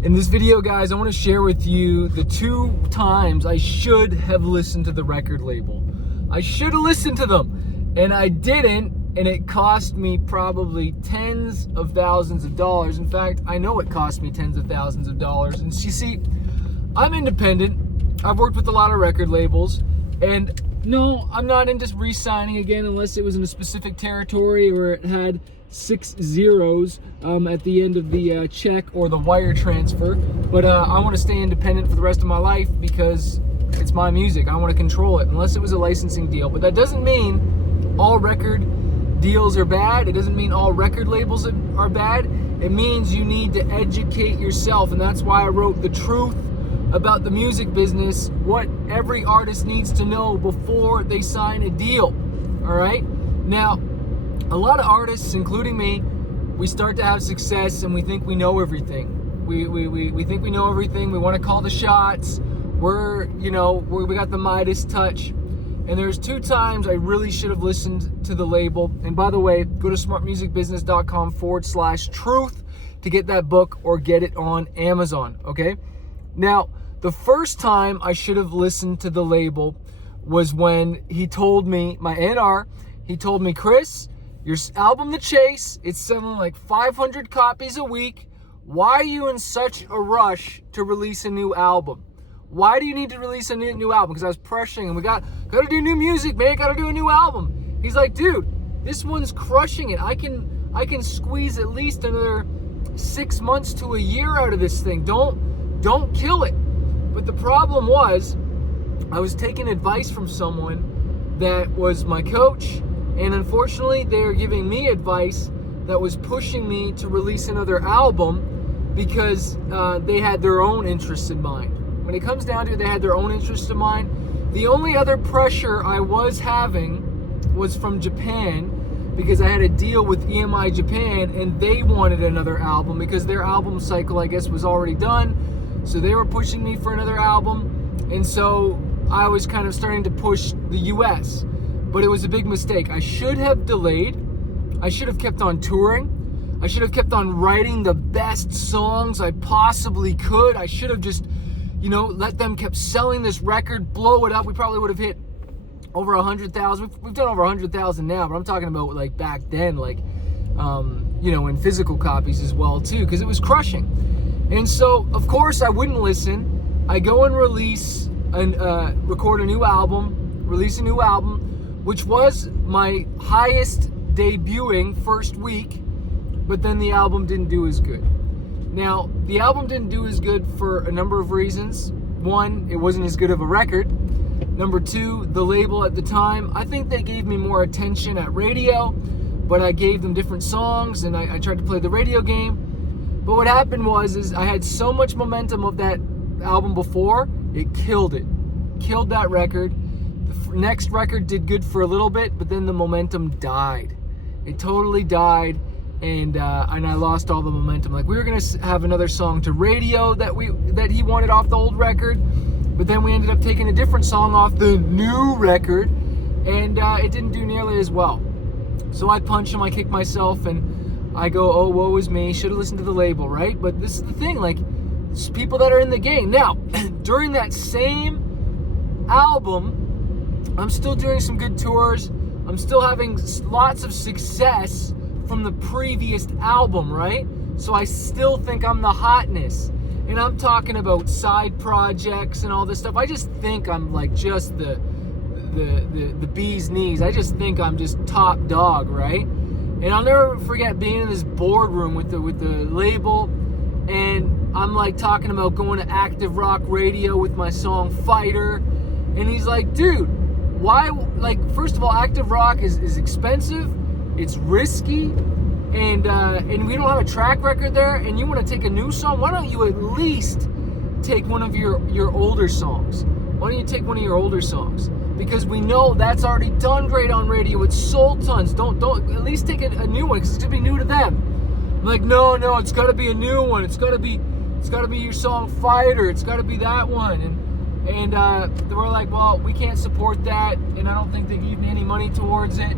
In this video, guys, I want to share with you the 2 times I should have listened to the record label. I should have listened to them, and I didn't, and it cost me probably tens of thousands of dollars. In fact, I know it cost me tens of thousands of dollars. And you see, I'm independent. I've worked with a lot of record labels, and no, I'm not into re-signing again unless it was in a specific territory or it had 6 zeros at the end of the check or the wire transfer. But I want to stay independent for the rest of my life because it's my music. I want to control it unless it was a licensing deal. But that doesn't mean all record deals are bad. It doesn't mean all record labels are bad. It means you need to educate yourself, and that's why I wrote The Truth About the Music Business, what every artist needs to know before they sign a deal. All right? Now, a lot of artists, including me, we start to have success and we think we know everything. We think we know everything. We want to call the shots. We got the Midas touch. And there's 2 times I really should have listened to the label. And by the way, go to smartmusicbusiness.com/truth to get that book or get it on Amazon, okay? Now, the first time I should have listened to the label was when he told me, my A&R, he told me, Chris, your album, The Chase, it's selling like 500 copies a week. Why are you in such a rush to release a new album? Why do you need to release a new album? Because I was pressuring him. We got to do new music, man. Got to do a new album. He's like, dude, this one's crushing it. I can squeeze at least another 6 months to a year out of this thing. Don't kill it. But the problem was, I was taking advice from someone that was my coach, and unfortunately, they were giving me advice that was pushing me to release another album because they had their own interests in mind. When it comes down to it, they had their own interests in mind. The only other pressure I was having was from Japan, because I had a deal with EMI Japan, and they wanted another album because their album cycle, I guess, was already done. So they were pushing me for another album, and so I was kind of starting to push the US. But it was a big mistake. I should have delayed. I should have kept on touring. I should have kept on writing the best songs I possibly could. I should have just, let them keep selling this record, blow it up. We probably would have hit over 100,000. We've done over 100,000 now, but I'm talking about like back then, in physical copies as well too, because it was crushing. And so, of course, I wouldn't listen. I go and release record a new album, release a new album, which was my highest debuting first week, but then the album didn't do as good. Now, the album didn't do as good for a number of reasons. 1, it wasn't as good of a record. Number 2, the label at the time, I think they gave me more attention at radio, but I gave them different songs, and I tried to play the radio game. But what happened was I had so much momentum of that album before, it killed it. Killed that record. The next record did good for a little bit, but then the momentum died. It totally died, and I lost all the momentum. Like, we were gonna have another song to radio that he wanted off the old record, but then we ended up taking a different song off the new record, and it didn't do nearly as well. So I punch him, I kick myself, and I go, oh, woe is me. Should have listened to the label, right? But this is the thing, like, it's people that are in the game. Now, during that same album, I'm still doing some good tours. I'm still having lots of success from the previous album, right? So I still think I'm the hotness. And I'm talking about side projects and all this stuff. I just think I'm like just the bee's knees. I just think I'm just top dog, right? And I'll never forget being in this boardroom with the label, and I'm like talking about going to Active Rock Radio with my song Fighter, and he's like, dude, why? Like, first of all, Active Rock is expensive, it's risky, and we don't have a track record there, and you want to take a new song? Why don't you at least take one of your older songs? Why don't you take one of your older songs? Because we know that's already done great on radio. It's sold tons. Don't at least take a new one, because it's gonna be new to them. I'm like, no, it's gotta be a new one. It's gotta be your song Fighter. It's gotta be that one. And they were like, well, we can't support that, and I don't think they gave me any money towards it.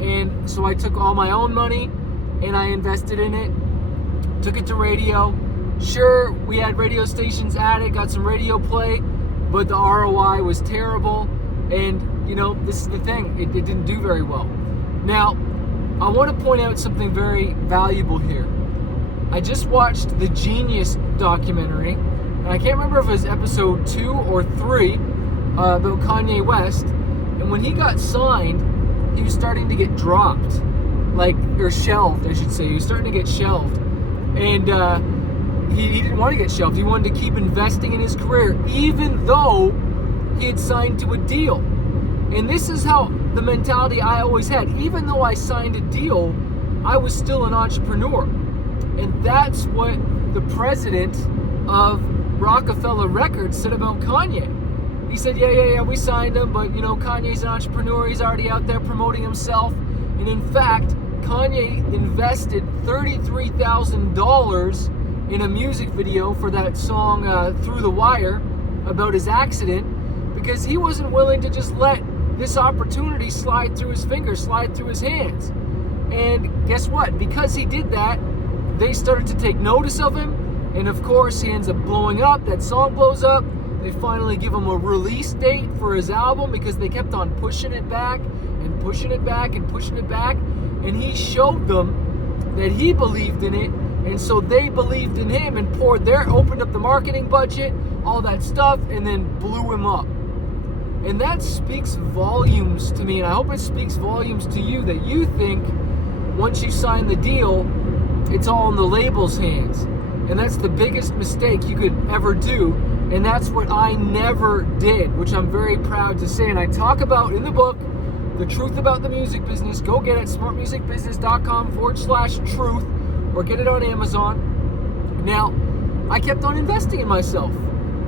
And so I took all my own money and I invested in it, took it to radio, Sure, we had radio stations added, got some radio play, but the ROI was terrible. And, you know, this is the thing, it didn't do very well. Now, I want to point out something very valuable here. I just watched the Genius documentary, and I can't remember if it was episode 2 or 3 about Kanye West. And when he got signed, he was starting to get dropped, or shelved, I should say. He was starting to get shelved. And he didn't want to get shelved. He wanted to keep investing in his career, even though he had signed to a deal. And this is how the mentality I always had. Even though I signed a deal, I was still an entrepreneur. And that's what the president of Rockefeller Records said about Kanye. He said, yeah, we signed him, but, you know, Kanye's an entrepreneur. He's already out there promoting himself. And in fact, Kanye invested $33,000 in a music video for that song Through the Wire about his accident, because he wasn't willing to just let this opportunity slide through his fingers, slide through his hands. And guess what? Because he did that, they started to take notice of him, and of course he ends up blowing up. That song blows up. They finally give him a release date for his album because they kept on pushing it back and pushing it back and pushing it back. And he showed them that he believed in it, and so they believed in him and opened up the marketing budget, all that stuff, and then blew him up. And that speaks volumes to me, and I hope it speaks volumes to you, that you think once you sign the deal, it's all in the label's hands. And that's the biggest mistake you could ever do, and that's what I never did, which I'm very proud to say. And I talk about in the book, The Truth About the Music Business. Go get it, smartmusicbusiness.com/truth, or get it on Amazon. Now, I kept on investing in myself,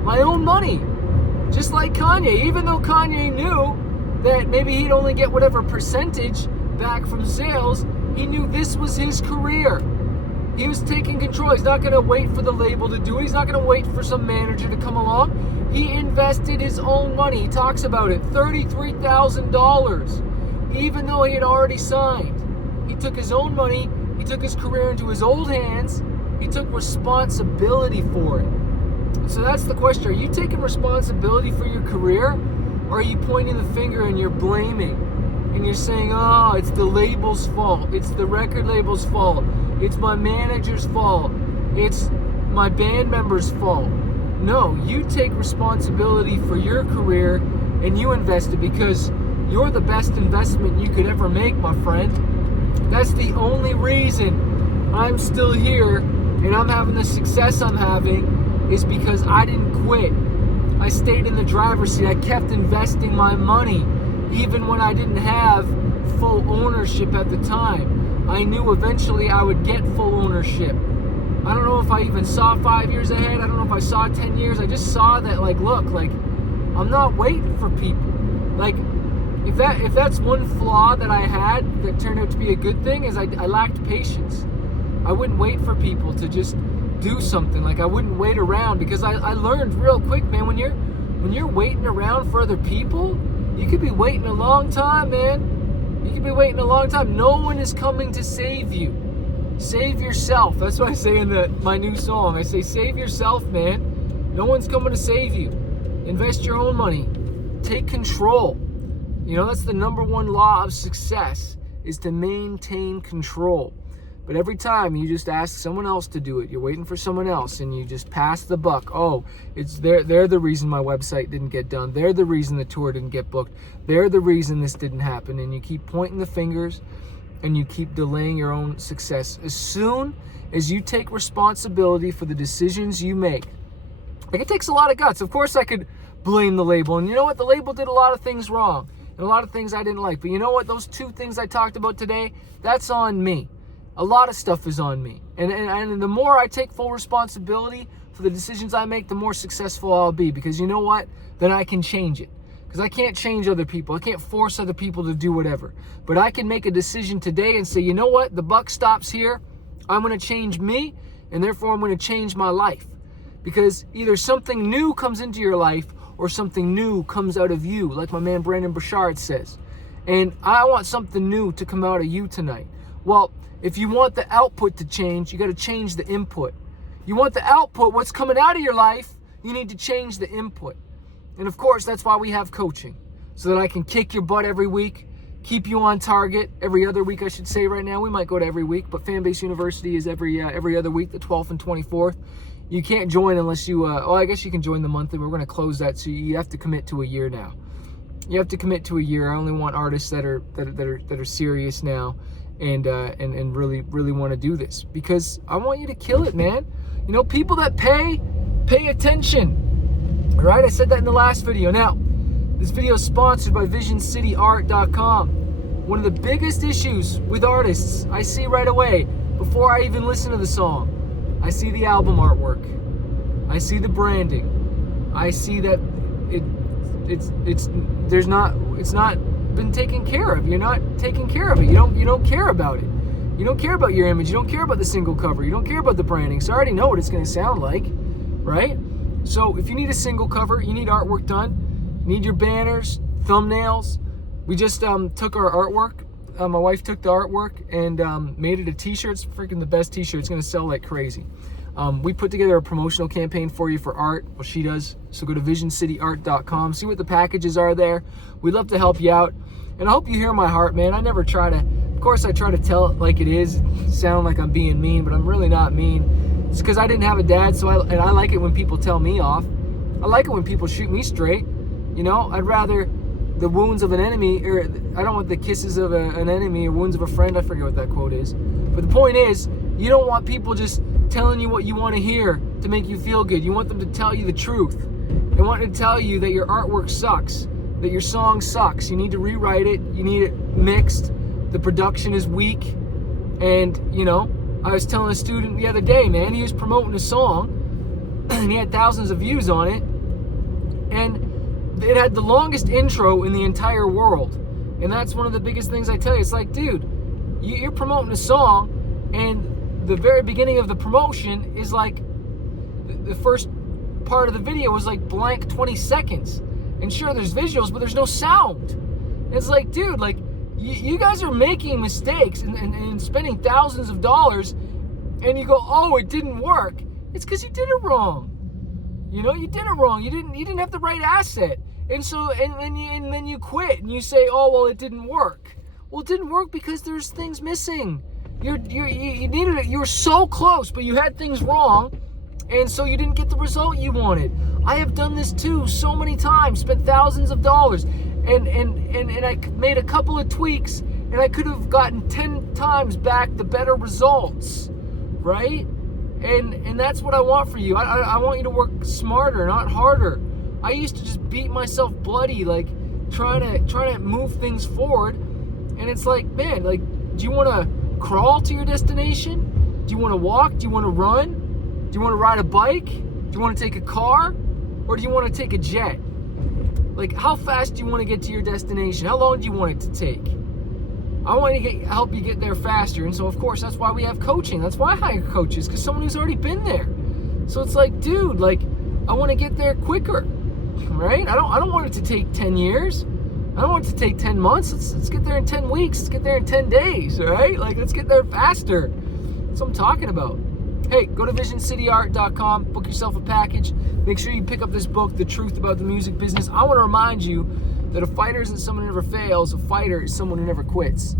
my own money, just like Kanye. Even though Kanye knew that maybe he'd only get whatever percentage back from sales, he knew this was his career. He was taking control. He's not going to wait for the label to do it. He's not going to wait for some manager to come along. He invested his own money. He talks about it, $33,000, even though he had already signed. He took his own money. He took his career into his own hands. He took responsibility for it. So that's the question. Are you taking responsibility for your career? Or are you pointing the finger and you're blaming? And you're saying, oh, it's the label's fault. It's the record label's fault. It's my manager's fault. It's my band member's fault. No, you take responsibility for your career and you invest it, because you're the best investment you could ever make, my friend. That's the only reason I'm still here and I'm having the success I'm having, is because I didn't quit. I stayed in the driver's seat. I kept investing my money, even when I didn't have full ownership at the time. I knew eventually I would get full ownership. I don't know if I even saw 5 years ahead. I don't know if I saw 10 years. I just saw that, look, I'm not waiting for people. If that's one flaw that I had that turned out to be a good thing, is I lacked patience. I wouldn't wait for people to just do something. I wouldn't wait around, because I learned real quick, man, when you're waiting around for other people, you could be waiting a long time, man. You could be waiting a long time. No one is coming to save you. Save yourself. That's what I say in my new song. I say, save yourself, man. No one's coming to save you. Invest your own money. Take control. You know, that's the number one law of success, is to maintain control. But every time you just ask someone else to do it, you're waiting for someone else, and you just pass the buck. Oh, they're the reason my website didn't get done. They're the reason the tour didn't get booked. They're the reason this didn't happen. And you keep pointing the fingers, and you keep delaying your own success. As soon as you take responsibility for the decisions you make, it takes a lot of guts. Of course, I could blame the label. And you know what? The label did a lot of things wrong, and a lot of things I didn't like. But you know what? Those 2 things I talked about today, that's on me. A lot of stuff is on me. And the more I take full responsibility for the decisions I make, the more successful I'll be. Because you know what? Then I can change it. Because I can't change other people. I can't force other people to do whatever. But I can make a decision today and say, you know what? The buck stops here. I'm going to change me, and therefore I'm going to change my life. Because either something new comes into your life, or something new comes out of you, like my man Brandon Burchard says. And I want something new to come out of you tonight. Well, if you want the output to change, you got to change the input. You want the output, what's coming out of your life, you need to change the input. And of course, that's why we have coaching, so that I can kick your butt every week, keep you on target every other week, I should say. Right now we might go to every week, but Fanbase University is every other week, the 12th and 24th. You can't join unless you I guess you can join the monthly, but we're going to close that, so you have to commit to a year now. You have to commit to a year. I only want artists that are serious now and really want to do this, because I want you to kill it, man. You know, people that pay attention. All right, I said that in the last video. Now, this video is sponsored by VisionCityArt.com. One of the biggest issues with artists I see right away, before I even listen to the song, I see the album artwork. I see the branding. I see that it's not been taken care of. You're not taking care of it. You don't care about it. You don't care about your image. You don't care about the single cover. You don't care about the branding. So I already know what it's going to sound like, right? So if you need a single cover, you need artwork done, you need your banners, thumbnails. We just took our artwork. My wife took the artwork and made it a t-shirt. It's freaking the best t-shirt. It's going to sell like crazy. We put together a promotional campaign for you for art. Well, she does. So go to VisionCityArt.com. See what the packages are there. We'd love to help you out. And I hope you hear my heart, man. I never try to, of course, I try to tell it like it is, sound like I'm being mean, but I'm really not mean. It's because I didn't have a dad, so I like it when people tell me off. I like it when people shoot me straight. You know, I'd rather the wounds of an enemy, or I don't want the kisses of an enemy or wounds of a friend. I forget what that quote is. But the point is, you don't want people just telling you what you want to hear to make you feel good. You want them to tell you the truth. They want to tell you that your artwork sucks, that your song sucks. You need to rewrite it. You need it mixed. The production is weak. And, you know, I was telling a student the other day, man, he was promoting a song and he had thousands of views on it. And it had the longest intro in the entire world. And that's one of the biggest things I tell you. It's like, dude, you're promoting a song, and the very beginning of the promotion is like, the first part of the video was like blank 20 seconds. And sure, there's visuals, but there's no sound. And it's like, dude, like, you guys are making mistakes and spending thousands of dollars, and you go, oh, it didn't work. It's because you did it wrong. You know, you did it wrong. You didn't have the right asset. And so, and then you quit and you say, oh, well, it didn't work. Well, it didn't work because there's things missing. You needed it. You were so close, but you had things wrong, and so you didn't get the result you wanted. I have done this too so many times, spent thousands of dollars, and I made a couple of tweaks, and I could have gotten 10 times back the better results, right? And that's what I want for you. I want you to work smarter, not harder. I used to just beat myself bloody, like trying to move things forward. And it's like, man, like, do you want to crawl to your destination? Do you want to walk? Do you want to run? Do you want to ride a bike? Do you want to take a car? Or do you want to take a jet? Like, how fast do you want to get to your destination? How long do you want it to take? I want to help you get there faster. And so, of course, that's why we have coaching. That's why I hire coaches, because someone who's already been there. So it's like, dude, like, I want to get there quicker, right? I don't want it to take 10 years. I don't want it to take 10 months. Let's get there in 10 weeks. Let's get there in 10 days, all right? Like, let's get there faster. That's what I'm talking about. Hey, go to VisionCityArt.com, book yourself a package. Make sure you pick up this book, The Truth About the Music Business. I want to remind you that a fighter isn't someone who never fails. A fighter is someone who never quits.